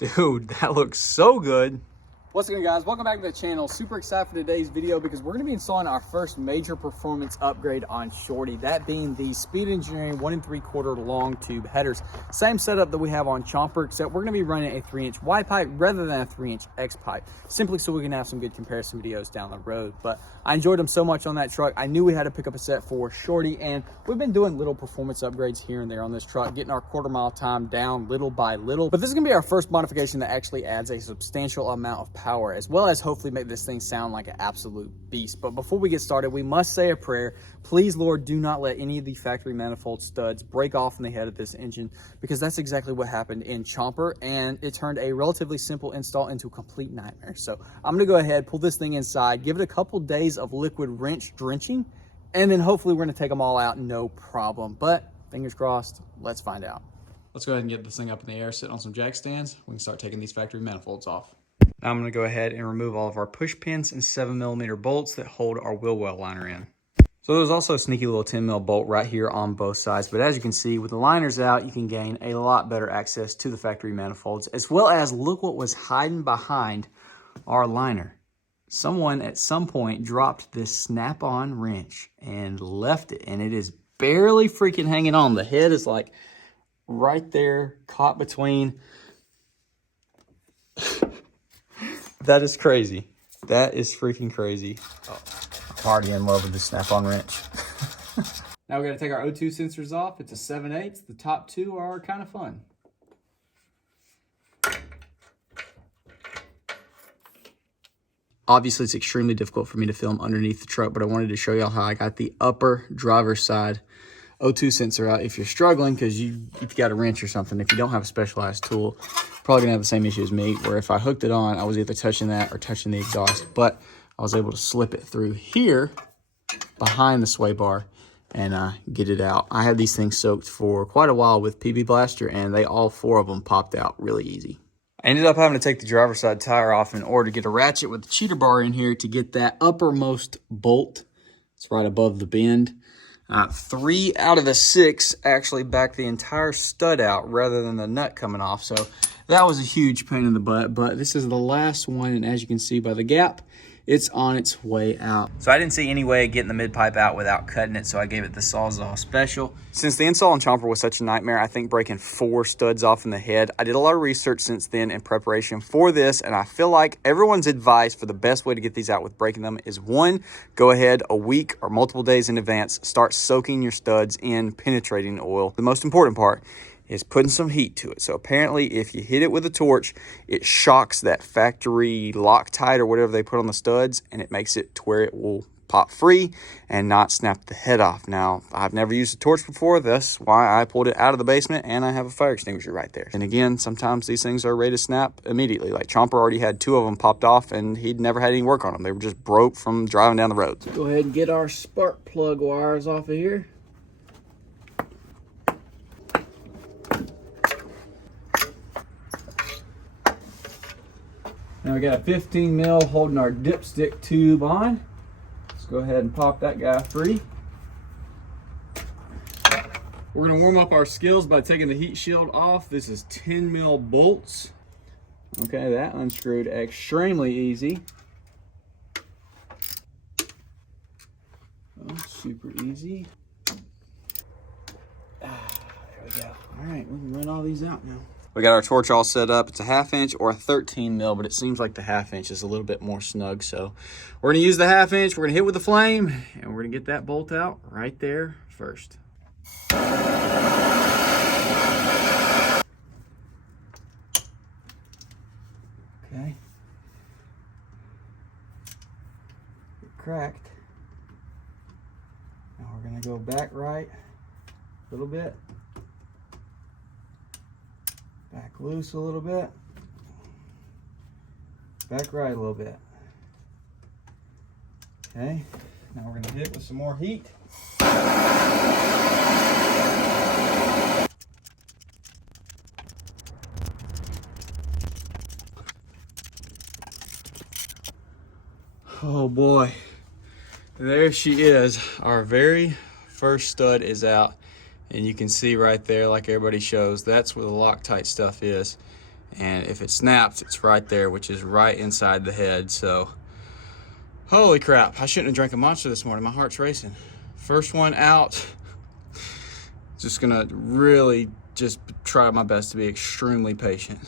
Dude, that looks so good. What's going on, guys? Welcome back to the channel. Super excited for today's video because we're going to be installing our first major performance upgrade on Shorty, that being the Speed Engineering 1 3/4 long tube headers. Same setup that we have on Chomper, except we're going to be running a 3-inch Y pipe rather than a 3-inch X pipe, simply so we can have some good comparison videos down the road. But I enjoyed them so much on that truck, I knew we had to pick up a set for Shorty, and we've been doing little performance upgrades here and there on this truck, getting our quarter-mile time down little by little. But this is going to be our first modification that actually adds a substantial amount of power, as well as hopefully make this thing sound like an absolute beast. But before we get started, we must say a prayer. Please, Lord, do not let any of the factory manifold studs break off in the head of this engine, because that's exactly what happened in Chomper, and it turned a relatively simple install into a complete nightmare. So I'm gonna go ahead, pull this thing inside, give it a couple days of liquid wrench drenching, and then hopefully we're gonna take them all out, no problem. But fingers crossed, let's find out. Let's go ahead and get this thing up in the air, sitting on some jack stands. We can start taking these factory manifolds off. Now I'm going to go ahead and remove all of our push pins and 7mm bolts that hold our wheel well liner in. So there's also a sneaky little 10mm bolt right here on both sides, but as you can see, with the liners out, you can gain a lot better access to the factory manifolds, as well as look what was hiding behind our liner. Someone at some point dropped this snap-on wrench and left it, and it is barely freaking hanging on. The head is like right there, caught between. That is crazy. That is freaking crazy. Oh, I'm already in love with the snap-on wrench. Now we got to take our O2 sensors off. It's a 7/8. The top two are kind of fun. Obviously, it's extremely difficult for me to film underneath the truck, but I wanted to show y'all how I got the upper driver's side O2 sensor out if you're struggling, because if you got a wrench or something, if you don't have a specialized tool, probably gonna have the same issue as me, where if I hooked it on, I was either touching that or touching the exhaust, but I was able to slip it through here behind the sway bar and get it out. I had these things soaked for quite a while with PB Blaster, and all 4 of them popped out really easy. I ended up having to take the driver's side tire off in order to get a ratchet with the cheater bar in here to get that uppermost bolt. It's right above the bend. 3 out of the 6 actually backed the entire stud out rather than the nut coming off. So that was a huge pain in the butt, but this is the last one. And as you can see by the gap, it's on its way out. So I didn't see any way of getting the mid pipe out without cutting it, so I gave it the Sawzall Special. Since the install on Chomper was such a nightmare, I think breaking 4 studs off in the head. I did a lot of research since then in preparation for this, and I feel like everyone's advice for the best way to get these out with breaking them is 1, go ahead a week or multiple days in advance, start soaking your studs in penetrating oil. The most important part is putting some heat to it. So apparently if you hit it with a torch, it shocks that factory Loctite or whatever they put on the studs, and it makes it to where it will pop free and not snap the head off. Now, I've never used a torch before. That's why I pulled it out of the basement, and I have a fire extinguisher right there. And again, sometimes these things are ready to snap immediately. Like Chomper already had 2 of them popped off, and he'd never had any work on them. They were just broke from driving down the road. Go ahead and get our spark plug wires off of here. Now we got a 15mm holding our dipstick tube on. Let's go ahead and pop that guy free. We're gonna warm up our skills by taking the heat shield off. This is 10mm bolts. Okay, that unscrewed extremely easy. Oh, super easy. There we go. All right, we can run all these out now. We got our torch all set up. It's a 1/2 inch or a 13mm, but it seems like the 1/2 inch is a little bit more snug. So we're gonna use the 1/2 inch. We're gonna hit with the flame, and we're gonna get that bolt out right there first. Okay. It cracked. Now we're gonna go back right a little bit. Back loose a little bit. Back right a little bit. Okay, now we're gonna hit it with some more heat. Oh boy, there she is. Our very first stud is out. And you can see right there, like everybody shows, that's where the Loctite stuff is. And if it snaps, it's right there, which is right inside the head. So, holy crap, I shouldn't have drank a Monster this morning. My heart's racing. First one out. Just gonna really just try my best to be extremely patient.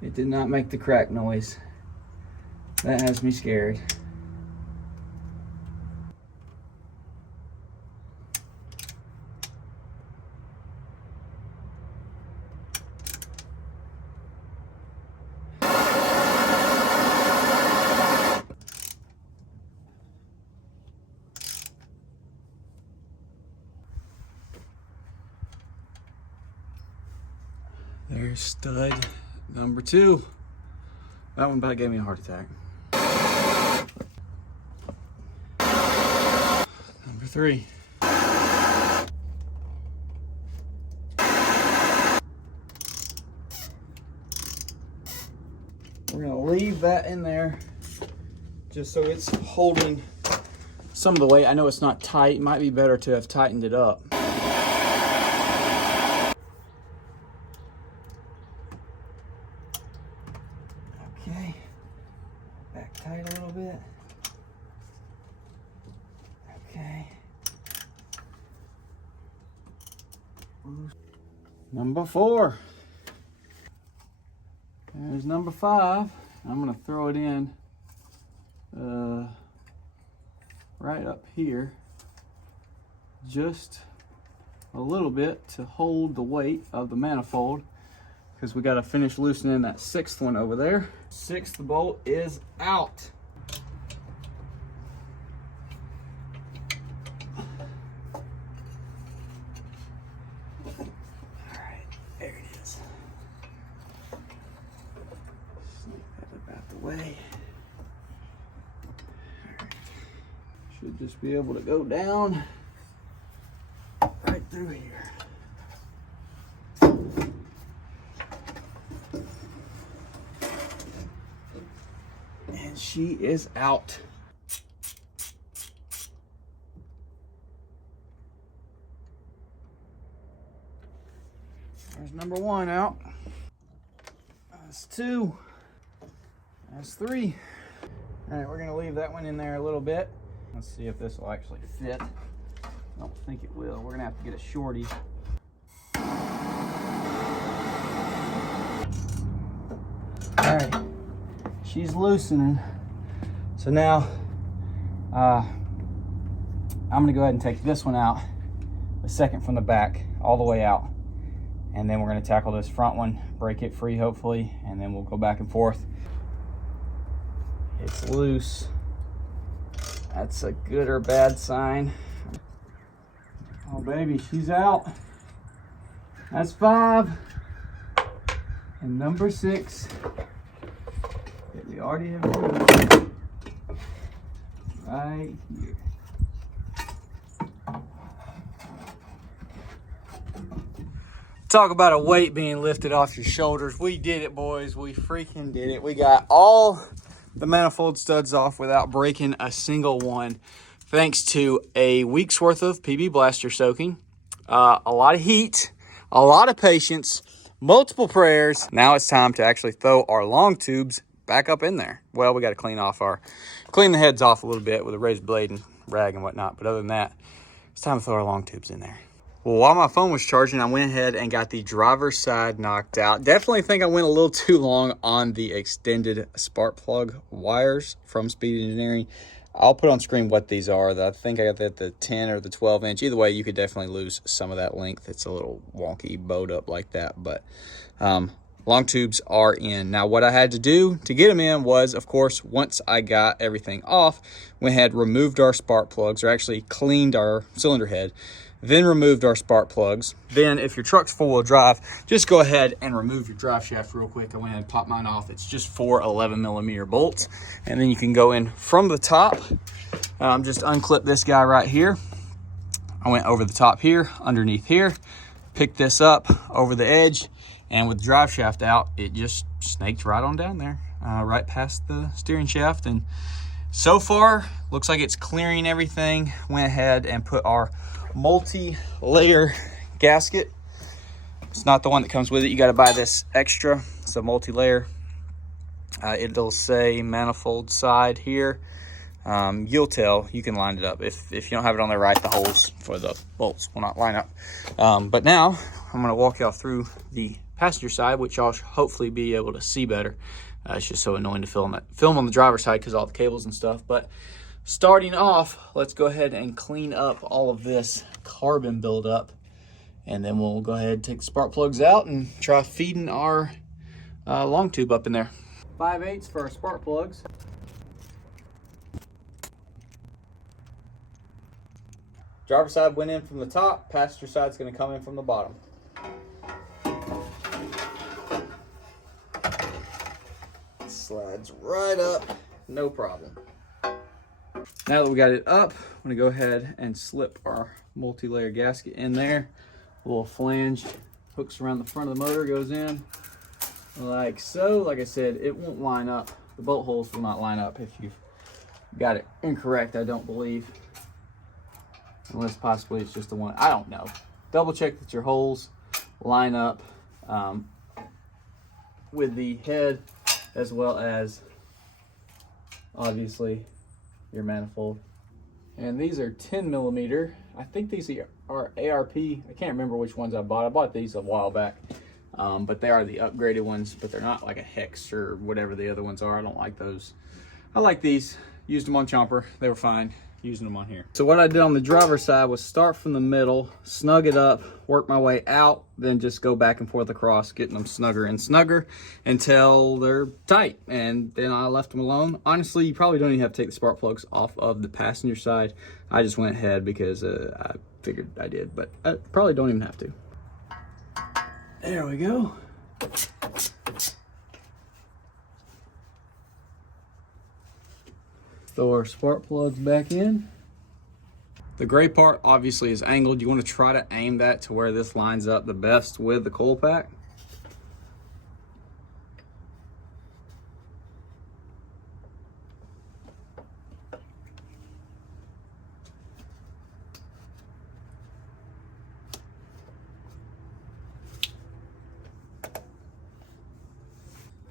It did not make the crack noise. That has me scared. There's stud number 2. That one about gave me a heart attack. Number 3. We're gonna leave that in there just so it's holding some of the weight. I know it's not tight. It might be better to have tightened it up. Okay, back tight a little bit. Okay. Number 4. There's number 5. I'm gonna throw it in right up here, just a little bit to hold the weight of the manifold, because we got to finish loosening that 6th one over there. 6th bolt is out. All right, there it is. Snake that about the way. Should just be able to go down right through here. And she is out. There's number 1 out. That's 2. That's 3. All right, we're gonna leave that one in there a little bit. Let's see if this will actually fit. I don't think it will. We're gonna have to get a shorty. All right, she's loosening. So now I'm gonna go ahead and take this one out, the second from the back, all the way out. And then we're gonna tackle this front one, break it free hopefully, and then we'll go back and forth. It's loose. That's a good or bad sign. Oh baby, she's out. That's 5. And number 6 that we already have removed right here. Talk about a weight being lifted off your shoulders. We did it, boys. We freaking did it. We got all the manifold studs off without breaking a single one, thanks to a week's worth of PB blaster soaking, a lot of heat, a lot of patience, multiple prayers. Now it's time to actually throw our long tubes back up in there. Well, we got to clean the heads off a little bit with a razor blade and rag and whatnot. But other than that, it's time to throw our long tubes in there. Well, while my phone was charging, I went ahead and got the driver's side knocked out. Definitely think I went a little too long on the extended spark plug wires from Speed Engineering. I'll put on screen what these are. I think I got that the 10 or the 12 inch. Either way, you could definitely lose some of that length. It's a little wonky bowed up like that, but long tubes are in. Now, what I had to do to get them in was, of course, once I got everything off, went ahead, removed our spark plugs, or actually cleaned our cylinder head, then removed our spark plugs. Then if your truck's four-wheel drive, just go ahead and remove your drive shaft real quick. I went ahead and popped mine off. It's just 4 11mm bolts. And then you can go in from the top. Just unclip this guy right here. I went over the top here, underneath here, picked this up over the edge, and with the drive shaft out, it just snaked right on down there, right past the steering shaft. And so far, looks like it's clearing everything. Went ahead and put our multi-layer gasket. It's not the one that comes with it. You got to buy this extra. It's a multi-layer. It'll say manifold side here. You'll tell. You can line it up. If you don't have it on there right, the holes for the bolts will not line up. But now I'm going to walk y'all through the passenger side, which y'all should hopefully be able to see better. It's just so annoying to film on the driver's side because all the cables and stuff. But starting off, let's go ahead and clean up all of this carbon buildup. And then we'll go ahead and take the spark plugs out and try feeding our long tube up in there. 5/8 for our spark plugs. Driver side went in from the top, passenger side's gonna come in from the bottom. Slides right up, no problem. Now that we got it up, I'm gonna go ahead and slip our multi-layer gasket in there. A little flange hooks around the front of the motor, goes in like so. Like I said, it won't line up. The bolt holes will not line up if you've got it incorrect, I don't believe. Unless possibly it's just the one, I don't know. Double check that your holes line up with the head, as well as obviously your manifold. And these are 10mm. I think these are ARP. I can't remember which ones I bought. I bought these a while back, but they are the upgraded ones, but they're not like a hex or whatever the other ones are. I don't like those. I like these. Used them on Chomper. They were fine. Using them on here. So what I did on the driver's side was start from the middle, snug it up, work my way out, then just go back and forth across, getting them snugger and snugger until they're tight. And then I left them alone. Honestly, you probably don't even have to take the spark plugs off of the passenger side. I just went ahead because I figured I did, but I probably don't even have to. There we go. Throw our spark plugs back in. The gray part obviously is angled. You want to try to aim that to where this lines up the best with the coil pack.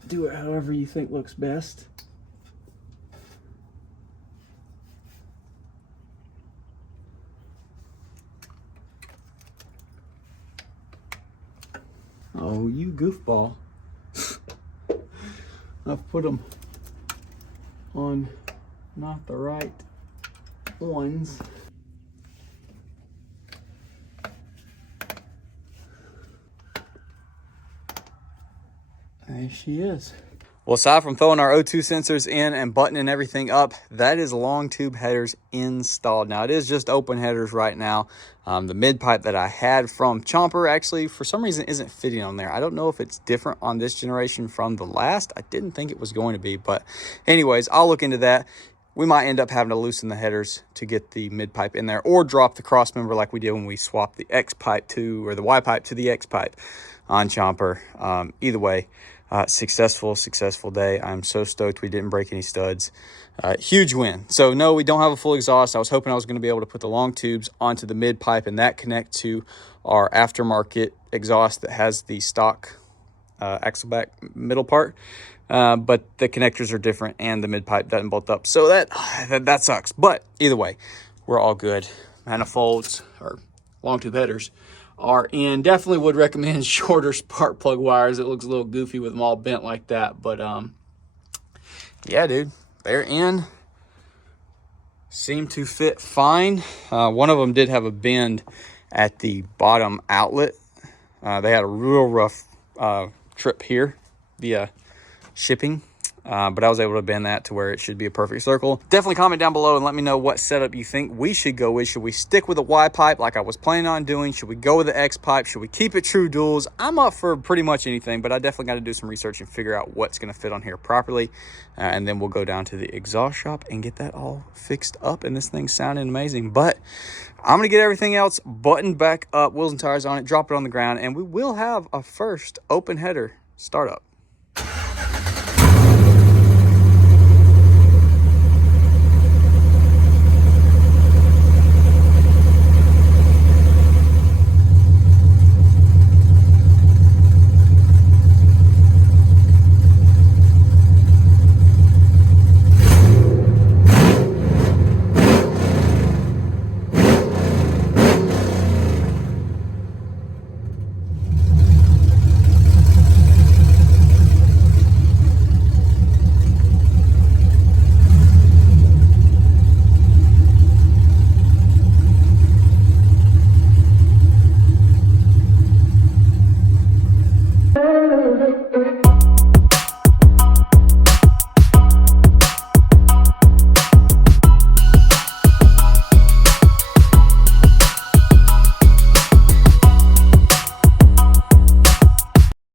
Do it however you think looks best. Oh, you goofball. I've put them on not the right ones. There she is. Well, aside from throwing our O2 sensors in and buttoning everything up, that is long tube headers installed. Now, it is just open headers right now. The mid pipe that I had from Chomper actually, for some reason, isn't fitting on there. I don't know if it's different on this generation from the last. I didn't think it was going to be, but anyways, I'll look into that. We might end up having to loosen the headers to get the mid pipe in there, or drop the cross member like we did when we swapped the X pipe to, or the Y pipe to the X pipe on Chomper. Either way, successful day. I'm so stoked we didn't break any studs. Huge win. So no, we don't have a full exhaust. I was hoping I was going to be able to put the long tubes onto the mid pipe and that connect to our aftermarket exhaust that has the stock axle back middle part. But the connectors are different and the mid pipe doesn't bolt up. So that sucks. But either way, we're all good. Manifolds or long tube headers are in. Definitely would recommend shorter spark plug wires. It looks a little goofy with them all bent like that, but yeah, dude, they're in. Seem to fit fine. One of them did have a bend at the bottom outlet. They had a real rough trip here via shipping, but I was able to bend that to where it should be a perfect circle. Definitely comment down below and let me know what setup you think we should go with. Should we stick with a Y pipe like I was planning on doing? Should we go with the X pipe? Should we keep it true duals? I'm up for pretty much anything, but I definitely got to do some research and figure out what's going to fit on here properly. And then we'll go down to the exhaust shop and get that all fixed up, and this thing's sounding amazing. But I'm going to get everything else buttoned back up, wheels and tires on it, drop it on the ground, and we will have a first open header startup.